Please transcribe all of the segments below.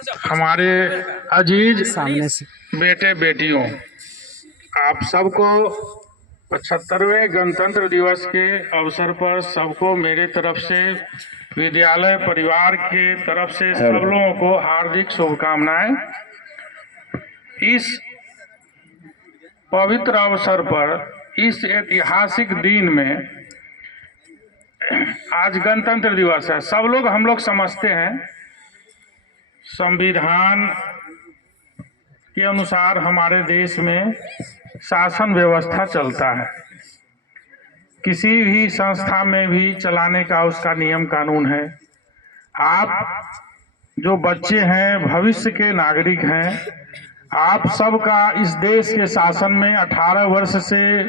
हमारे अजीज सामने से बेटे बेटियों, आप सबको 75वें गणतंत्र दिवस के अवसर पर सबको मेरे तरफ से, विद्यालय परिवार के तरफ से सब लोगों को हार्दिक शुभकामनाएं। इस पवित्र अवसर पर, इस ऐतिहासिक दिन में, आज गणतंत्र दिवस है। सब लोग हम लोग समझते हैं संविधान के अनुसार हमारे देश में शासन व्यवस्था चलता है। किसी भी संस्था में भी चलाने का उसका नियम कानून है। आप जो बच्चे हैं, भविष्य के नागरिक हैं, आप सबका इस देश के शासन में 18 वर्ष से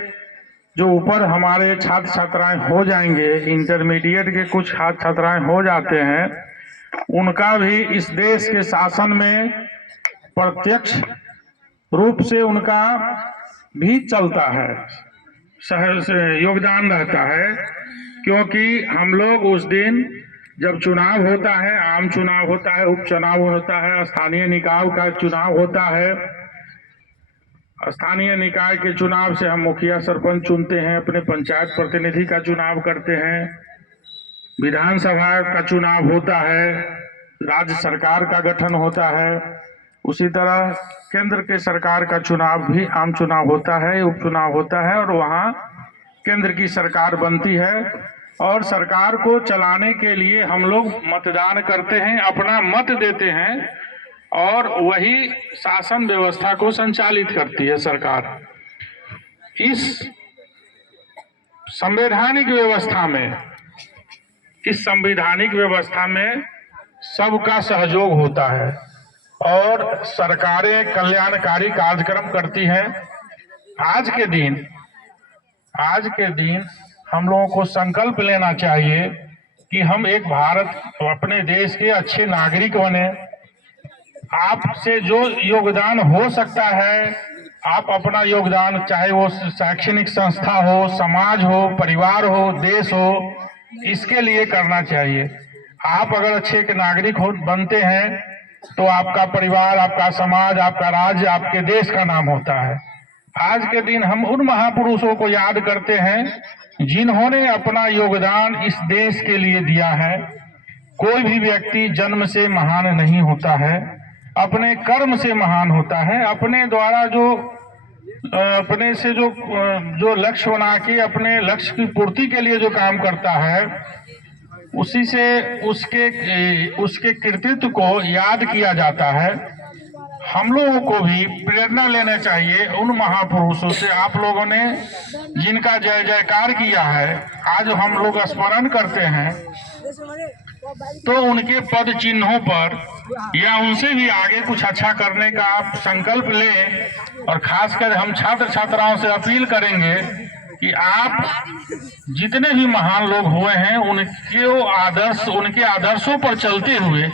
जो ऊपर हमारे छात्र छात्राएं हो जाएंगे, इंटरमीडिएट के कुछ छात्र छात्राएं हो जाते हैं, उनका भी इस देश के शासन में प्रत्यक्ष रूप से उनका भी चलता है, योगदान रहता है। क्योंकि हम लोग उस दिन जब चुनाव होता है, आम चुनाव होता है, उपचुनाव होता है, स्थानीय निकाय का चुनाव होता है। स्थानीय निकाय के चुनाव से हम मुखिया सरपंच चुनते हैं, अपने पंचायत प्रतिनिधि का चुनाव करते हैं, विधानसभा का चुनाव होता है, राज्य सरकार का गठन होता है। उसी तरह केंद्र के सरकार का चुनाव भी आम चुनाव होता है, उपचुनाव होता है, और वहाँ केंद्र की सरकार बनती है। और सरकार को चलाने के लिए हम लोग मतदान करते हैं, अपना मत देते हैं, और वही शासन व्यवस्था को संचालित करती है सरकार। इस संवैधानिक व्यवस्था में सबका सहयोग होता है और सरकारें कल्याणकारी कार्यक्रम करती हैं। आज के दिन हम लोगों को संकल्प लेना चाहिए कि हम एक भारत, अपने देश के अच्छे नागरिक बने। आपसे जो योगदान हो सकता है, आप अपना योगदान, चाहे वो शैक्षणिक संस्था हो, समाज हो, परिवार हो, देश हो, इसके लिए करना चाहिए। आप अगर अच्छे एक नागरिक बनते हैं तो आपका परिवार, आपका समाज, आपका राज्य, आपके देश का नाम होता है। आज के दिन हम उन महापुरुषों को याद करते हैं जिन्होंने अपना योगदान इस देश के लिए दिया है। कोई भी व्यक्ति जन्म से महान नहीं होता है, अपने कर्म से महान होता है। अपने द्वारा अपने से जो लक्ष्य बना के अपने लक्ष्य की पूर्ति के लिए जो काम करता है, उसी से उसके कृतित्व को याद किया जाता है। हम लोगों को भी प्रेरणा लेना चाहिए उन महापुरुषों से। आप लोगों ने जिनका जय जयकार किया है, आज हम लोग स्मरण करते हैं, तो उनके पद चिन्हों पर या उनसे भी आगे कुछ अच्छा करने का आप संकल्प लें। और खासकर हम छात्र छात्राओं से अपील करेंगे कि आप जितने भी महान लोग हुए हैं, उनके आदर्शों पर चलते हुए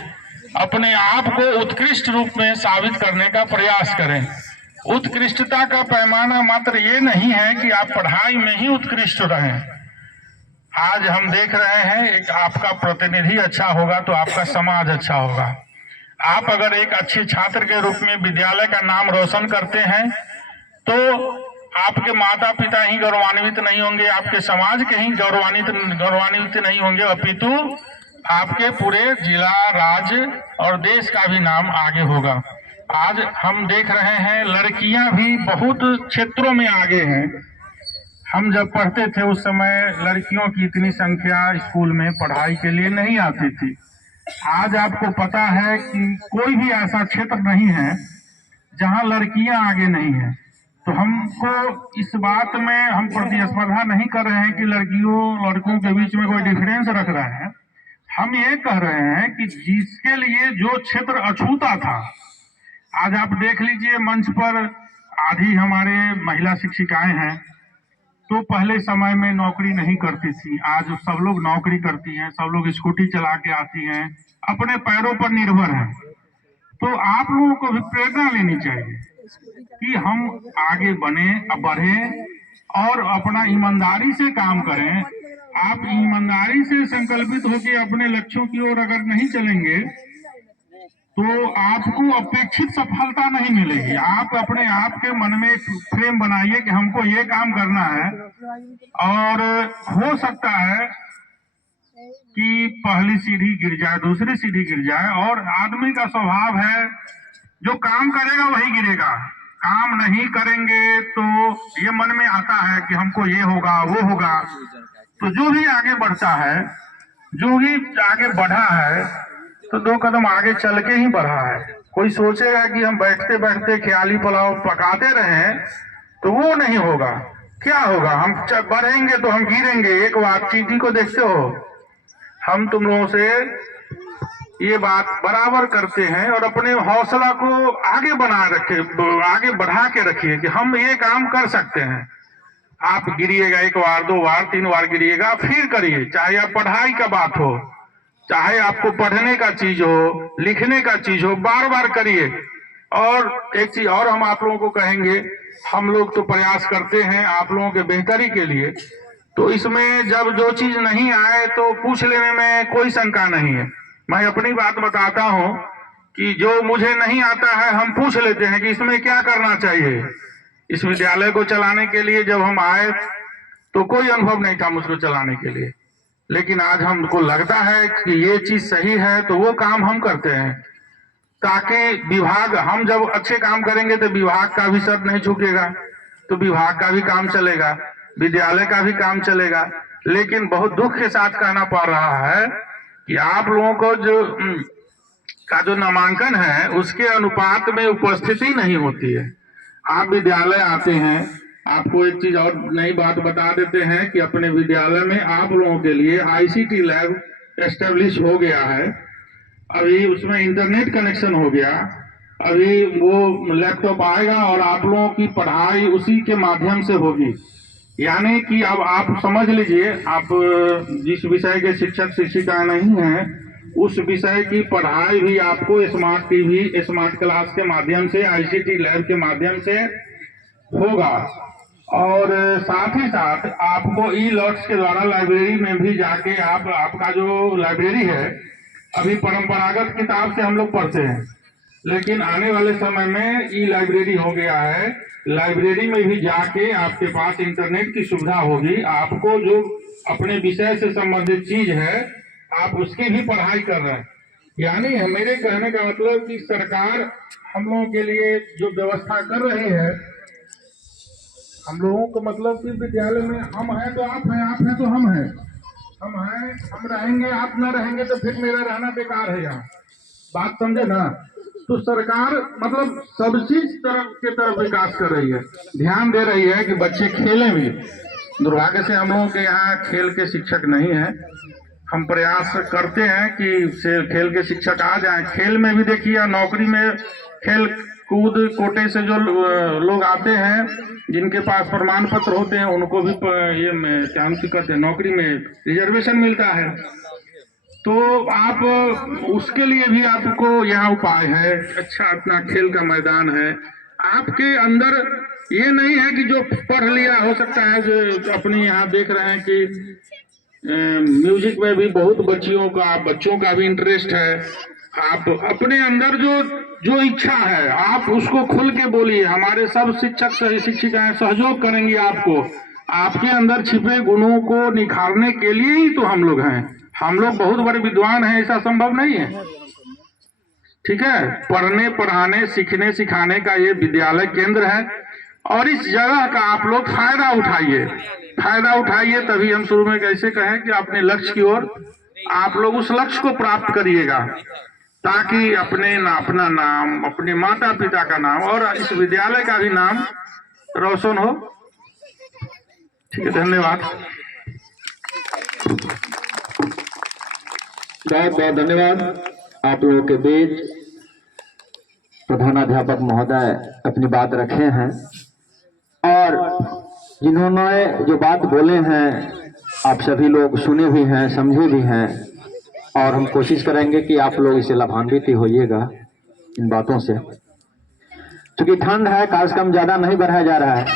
अपने आप को उत्कृष्ट रूप में साबित करने का प्रयास करें। उत्कृष्टता का पैमाना मात्र ये नहीं है कि आप पढ़ाई में ही उत्कृष्ट रहें। आज हम देख रहे हैं, एक आपका प्रतिनिधि अच्छा होगा तो आपका समाज अच्छा होगा। आप अगर एक अच्छे छात्र के रूप में विद्यालय का नाम रोशन करते हैं तो आपके माता पिता ही गौरवान्वित नहीं होंगे, आपके समाज के ही गौरवान्वित नहीं होंगे, अपितु आपके पूरे जिला, राज्य और देश का भी नाम आगे होगा। आज हम देख रहे हैं लड़कियां भी बहुत क्षेत्रों में आगे हैं। हम जब पढ़ते थे उस समय लड़कियों की इतनी संख्या स्कूल में पढ़ाई के लिए नहीं आती थी। आज आपको पता है कि कोई भी ऐसा क्षेत्र नहीं है जहां लड़कियां आगे नहीं है। तो हमको इस बात में हम प्रतिस्पर्धा नहीं कर रहे हैं कि लड़कियों लड़कों के बीच में कोई डिफरेंस रख रहे हैं। हम ये कह रहे हैं कि जिसके लिए जो क्षेत्र अछूता था, आज आप देख लीजिए मंच पर आधी हमारे महिला शिक्षिकाएं हैं। तो पहले समय में नौकरी नहीं करती थी, आज सब लोग नौकरी करती हैं, सब लोग स्कूटी चला के आती हैं, अपने पैरों पर निर्भर हैं। तो आप लोगों को भी प्रेरणा लेनी चाहिए कि हम आगे बढ़े और अपना ईमानदारी से काम करें। आप ईमानदारी से संकल्पित होकर अपने लक्ष्यों की ओर अगर नहीं चलेंगे तो आपको अपेक्षित सफलता नहीं मिलेगी। आप अपने आप के मन में एक फ्रेम बनाइए कि हमको ये काम करना है, और हो सकता है कि पहली सीढ़ी गिर जाए, दूसरी सीढ़ी गिर जाए, और आदमी का स्वभाव है जो काम करेगा वही गिरेगा। काम नहीं करेंगे तो ये मन में आता है कि हमको ये होगा वो होगा। तो जो भी आगे बढ़ता है, जो भी आगे बढ़ा है, तो 2 कदम आगे चल के ही बढ़ा है। कोई सोचेगा कि हम बैठते बैठते ख्याली पुलाव पकाते रहें तो वो नहीं होगा। क्या होगा, हम बढ़ेंगे तो हम गिरेंगे। एक बात चींटी को देखते हो, हम तुम लोगों से ये बात बराबर करते हैं, और अपने हौसला को आगे बना रखे, आगे बढ़ा के रखिए कि हम ये काम कर सकते हैं। आप गिरिएगा 1 बार 2 बार 3 बार गिरिएगा, फिर करिए। चाहे आप पढ़ाई का बात हो, चाहे आपको पढ़ने का चीज हो, लिखने का चीज हो, बार बार करिए। और एक चीज और हम आप लोगों को कहेंगे, हम लोग तो प्रयास करते हैं आप लोगों के बेहतरी के लिए, तो इसमें जब जो चीज नहीं आए तो पूछ लेने में कोई शंका नहीं है। मैं अपनी बात बताता हूँ कि जो मुझे नहीं आता है हम पूछ लेते हैं कि इसमें क्या करना चाहिए। इस विद्यालय को चलाने के लिए जब हम आए तो कोई अनुभव नहीं था मुझको चलाने के लिए, लेकिन आज हमको लगता है कि ये चीज सही है तो वो काम हम करते हैं, ताकि विभाग, हम जब अच्छे काम करेंगे तो विभाग का भी सर नहीं झुकेगा, तो विभाग का भी काम चलेगा, विद्यालय का भी काम चलेगा। लेकिन बहुत दुख के साथ कहना पड़ रहा है कि आप लोगों को जो नामांकन है उसके अनुपात में उपस्थिति नहीं होती है। आप विद्यालय आते हैं, आपको एक चीज और नई बात बता देते हैं कि अपने विद्यालय में आप लोगों के लिए आईसीटी लैब एस्टेब्लिश हो गया है। अभी उसमें इंटरनेट कनेक्शन हो गया, अभी वो लैपटॉप आएगा और आप लोगों की पढ़ाई उसी के माध्यम से होगी। यानी कि अब आप समझ लीजिए, आप जिस विषय के शिक्षक शिक्षिका नहीं हैं उस विषय की पढ़ाई भी आपको स्मार्ट टीवी, स्मार्ट क्लास के माध्यम से, आईसीटी लैब के माध्यम से होगा। और साथ ही साथ आपको ई लर्ट्स के द्वारा लाइब्रेरी में भी जाके आपका जो लाइब्रेरी है, अभी परंपरागत किताब से हम लोग पढ़ते हैं, लेकिन आने वाले समय में ई लाइब्रेरी हो गया है। लाइब्रेरी में भी जाके आपके पास इंटरनेट की सुविधा होगी। आपको जो अपने विषय से संबंधित चीज है आप उसकी भी पढ़ाई कर रहे हैं। यानी मेरे कहने का मतलब कि सरकार हम लोगों के लिए जो व्यवस्था कर रही है, हम लोगों को मतलब कि विद्यालय में हम हैं तो आप हैं, आप हैं तो हम हैं, हम हैं, हम रहेंगे, आप न रहेंगे तो फिर मेरा रहना बेकार है। यहाँ बात समझे ना। तो सरकार मतलब सब चीज तरफ विकास कर रही है, ध्यान दे रही है कि बच्चे खेलें भी। दुर्भाग्य से हम लोगों के यहाँ खेल के शिक्षक नहीं है। हम प्रयास करते हैं कि खेल के शिक्षक आ जाएं। खेल में भी देखिए, नौकरी में खेल कूद कोटे से जो लोग आते हैं, जिनके पास प्रमाण पत्र होते हैं, उनको भी ये क्या कहते हैं, नौकरी में रिजर्वेशन मिलता है। तो आप उसके लिए भी आपको यहाँ उपाय है, अच्छा अपना खेल का मैदान है आपके अंदर। ये नहीं है कि जो पढ़ लिया, हो सकता है जो अपनी यहाँ देख रहे हैं कि म्यूजिक में भी बहुत बच्चों का भी इंटरेस्ट है। आप अपने अंदर जो इच्छा है आप उसको खुल के बोलिए। हमारे सब शिक्षक सही शिक्षिकाएं सहयोग करेंगी आपको। आपके अंदर छिपे गुणों को निखारने के लिए ही तो हम लोग हैं। हम लोग बहुत बड़े विद्वान हैं ऐसा संभव नहीं है, ठीक है। पढ़ने पढ़ाने सीखने सिखाने का ये विद्यालय केंद्र है, और इस जगह का आप लोग फायदा उठाइए। तभी हम शुरू में कैसे कहें कि अपने लक्ष्य की ओर आप लोग उस लक्ष्य को प्राप्त करिएगा, ताकि अपना नाम, अपने माता पिता का नाम और इस विद्यालय का भी नाम रोशन हो। ठीक है, धन्यवाद। बहुत बहुत धन्यवाद। आप लोगों के बीच प्रधानाध्यापक महोदय अपनी बात रखे हैं, और जिन्होंने जो बात बोले हैं आप सभी लोग सुने भी हैं, समझे भी हैं, और हम कोशिश करेंगे कि आप लोग इसे लाभान्वित ही होइएगा इन बातों से। क्योंकि ठंड है, कार्यक्रम ज्यादा नहीं बढ़ाया जा रहा है।